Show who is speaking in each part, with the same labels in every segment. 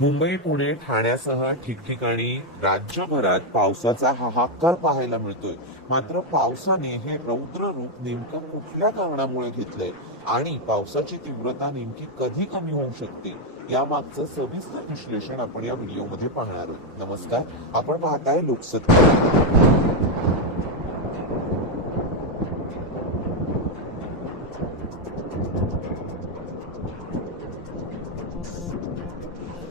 Speaker 1: मुंबई पुणे ठाण्यासह ठिकठिकाणी राज्यभरात पावसाचा हाहाकार पाहायला मिळतोय. मात्र पावसाने हे रौद्र रूप नेमकं कुठल्या कारणामुळे घेतलंय? आणि पावसाची तीव्रता नेमकी कधी कमी होऊ शकते? या मागचं सविस्तर विश्लेषण आपण या व्हिडिओमध्ये पाहणार आहोत. नमस्कार आपण पाहताय लोकसत्ता.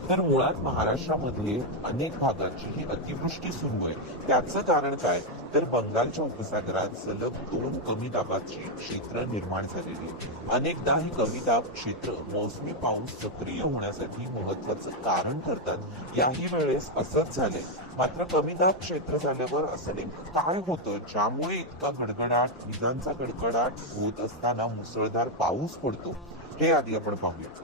Speaker 1: तर मुळात महाराष्ट्रामध्ये अनेक भागाची ही अतिवृष्टी सुरू आहे. त्याचं कारण काय? तर बंगालच्या उपसागरात सलग दोन कमी दाबाची क्षेत्र निर्माण झालेली अनेकदा ही कमी दाब क्षेत्र मोसमी पाऊस सक्रिय होण्यासाठी महत्वाचं कारण ठरतात. याही वेळेस असंच झालंय. मात्र कमी दाब क्षेत्र झाल्यावर असं नेमकं काय होतं? ज्यामुळे इतका गडगडाट विजांचा गडगडाट होत असताना मुसळधार पाऊस पडतो. हे आधी आपण पाहूया.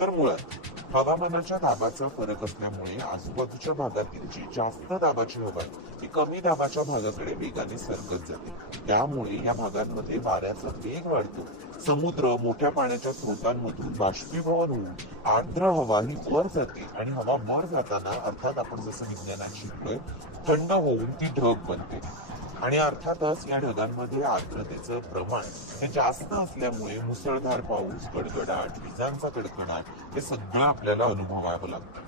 Speaker 1: तर मुळात हवामानाच्या दाबाचा फरक असल्यामुळे आजूबाजूच्या भागातील जी जास्त दाबाची हवा आहे ती कमी दाबाच्या भागाकडे वेगाने सरकत जाते. त्यामुळे या भागांमध्ये वाऱ्याचा वेग वाढतो. समुद्र मोठ्या पाण्याच्या स्रोतांमधून बाष्पीभवन होऊन आर्द्र हवा ही वर जाते आणि हवा वर जाताना अर्थात आपण जसं विज्ञानात शिकलोय थंड होऊन ती ढग बनते. आणि अर्थातच या ढगांमध्ये आर्द्रतेचं प्रमाण हे जास्त असल्यामुळे मुसळधार पाऊस गडगडाट विजांचा कडकडाट हे सगळं आपल्याला अनुभवावं लागतं.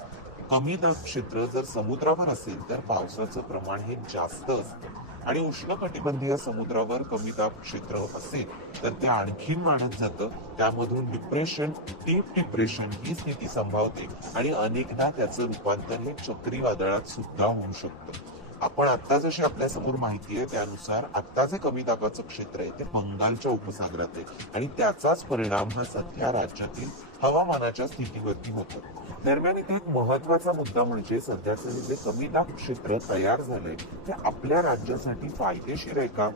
Speaker 1: कमी दाब क्षेत्र जर समुद्रावर असेल तर पावसाचं प्रमाण हे जास्त असतं. आणि उष्णकटिबंधीय समुद्रावर कमी दाब क्षेत्र असेल तर ते आणखीन वाढत जातं. त्यामधून डिप्रेशन डीप डिप्रेशन ही स्थिती संभावते आणि अनेकदा त्याचं रूपांतर हे चक्रीवादळात सुद्धा होऊ शकतं. आपण आता जशी आपल्यासमोर माहिती आहे त्यानुसार आता जे कमी दाबाचं क्षेत्र आहे ते बंगालच्या उपसागरात आहे आणि त्याचाच परिणाम हा सध्या राज्यातील हवामानाच्या स्थितीवरती होतो. दरम्यान इथे एक महत्त्वाचा मुद्दा म्हणजे सध्याचं हे जे कमी दाब क्षेत्र तयार झालंय ते आपल्या राज्यासाठी फायदेशीर आहे का?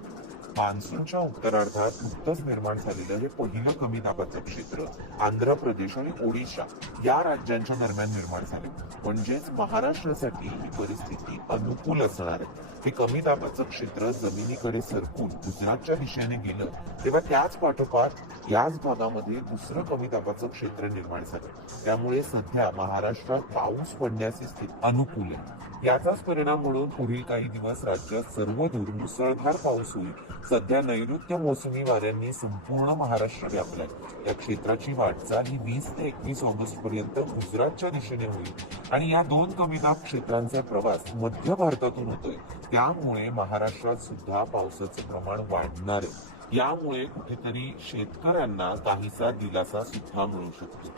Speaker 1: मान्सूनच्या उत्तरार्धात नुकतंच निर्माण झालेलं हे पहिलं कमी दाबाचं क्षेत्र आंध्र प्रदेश आणि ओडिशा या राज्यांच्या दरम्यान निर्माण झाले. म्हणजेच महाराष्ट्रासाठी ही परिस्थिती अनुकूल असणार. आहे हे कमी दाबाचं क्षेत्र जमिनीकडे सरकून गुजरातच्या दिशेने गेलं तेव्हा त्याच पाठोपाठ याच भागामध्ये दुसरं कमी दाबाचं क्षेत्र निर्माण झालं. त्यामुळे सध्या महाराष्ट्रात पाऊस पडण्याची स्थिती अनुकूल आहे. याचाच परिणाम म्हणून पुढील काही दिवस राज्यात सर्वदूर मुसळधार पाऊस होईल सध्या नैऋत्य मोसमी वाऱ्यांनी संपूर्ण महाराष्ट्र व्यापलाय. या क्षेत्राची वाटचाल ही वीस ते एकवीस ऑगस्ट पर्यंत गुजरातच्या दिशेने होईल. आणि या दोन कमी दाब क्षेत्रांचा प्रवास मध्य भारतातून होतोय. त्यामुळे महाराष्ट्रात सुद्धा पावसाचं प्रमाण वाढणार आहे. यामुळे कुठेतरी शेतकऱ्यांना काहीसा दिलासा सुद्धा मिळू शकतो.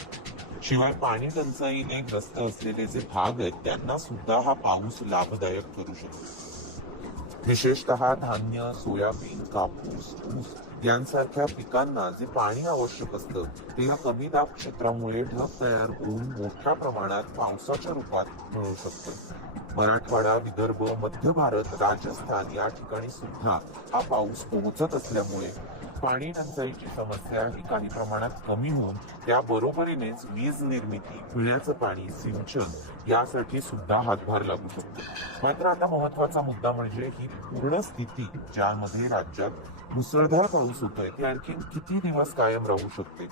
Speaker 1: शिवाय पाणी टंचाईने ग्रस्त असलेले जे भाग आहेत त्यांना सुद्धा हा पाऊस लाभदायक करू शकतो. विशेषतः धान्य सोयाबीन कापूस ऊस यांसारख्या पिकांना जे पाणी आवश्यक असतं. ते या कमी दाब क्षेत्रामुळे ढग तयार होऊन मोठ्या प्रमाणात पावसाच्या रूपात मिळू शकतं. मराठवाडा विदर्भ मध्य भारत राजस्थान या ठिकाणी सुद्धा हा पाऊस पोहोचत असल्यामुळे पाणी टंचाईची समस्या ही काही प्रमाणात कमी होऊन त्या बरोबरीनेच वीज निर्मिती पिण्याचं पाणी सिंचन यासाठी सुद्धा हातभार लागू शकतो. मात्र आता महत्त्वाचा मुद्दा म्हणजे ही पूर्ण स्थिती ज्यामध्ये राज्यात मुसळधार पाऊस होतोय ती आणखी किती दिवस कायम राहू शकते?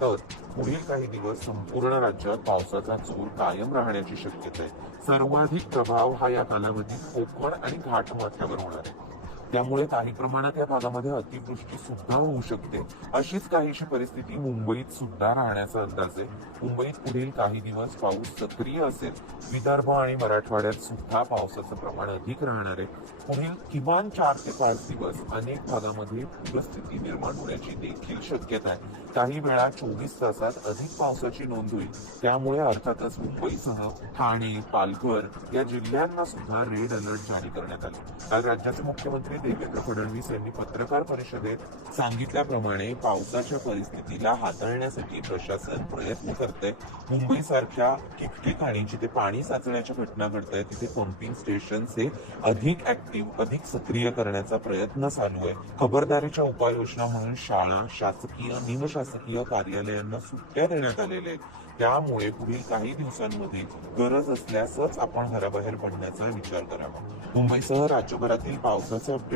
Speaker 1: तर पुढील काही दिवस संपूर्ण राज्यात पावसाचा जोर कायम राहण्याची शक्यता आहे. सर्वाधिक प्रभाव हा या कालावधीत कोकण आणि घाटमाथ्यावर होणार आहे. त्यामुळे काही प्रमाणात या भागामध्ये अतिवृष्टी सुद्धा होऊ शकते. अशीच काहीशी परिस्थिती मुंबईत सुद्धा राहण्याचा अंदाज. आहे मुंबईत पुढील काही दिवस पाऊस सक्रिय असेल. विदर्भ आणि मराठवाड्यात सुद्धा पावसाचं प्रमाण अधिक राहणार आहे. पुढील किमान चार ते पाच दिवस अनेक भागामध्ये पूरस्थिती निर्माण होण्याची देखील शक्यता आहे. काही वेळा चोवीस तासात अधिक पावसाची नोंद होईल. त्यामुळे अर्थातच मुंबईसह ठाणे पालघर या जिल्ह्यांना सुद्धा रेड अलर्ट जारी करण्यात आले. काल राज्याचे मुख्यमंत्री देवेंद्र फडणवीस यांनी पत्रकार परिषदेत सांगितल्याप्रमाणे पावसाच्या परिस्थितीला हाताळण्यासाठी प्रशासन प्रयत्न करते. मुंबई सारख्या ठिकठिकाणी जिथे पाणी साचण्याच्या घटना घडत आहेत तिथे पंपिंग स्टेशन हे अधिक ऍक्टिव्ह अधिक सक्रिय करण्याचा प्रयत्न चालू आहे. खबरदारीच्या उपाययोजना म्हणून शाळा शासकीय निमशासकीय कार्यालयांना सुट्ट्या देण्यात आलेल्या आहेत. त्यामुळे पुढील काही दिवसांमध्ये गरज असल्यासच आपण घराबाहेर पडण्याचा विचार करावा. मुंबईसह राज्यभरातील पावसाचे अपडेट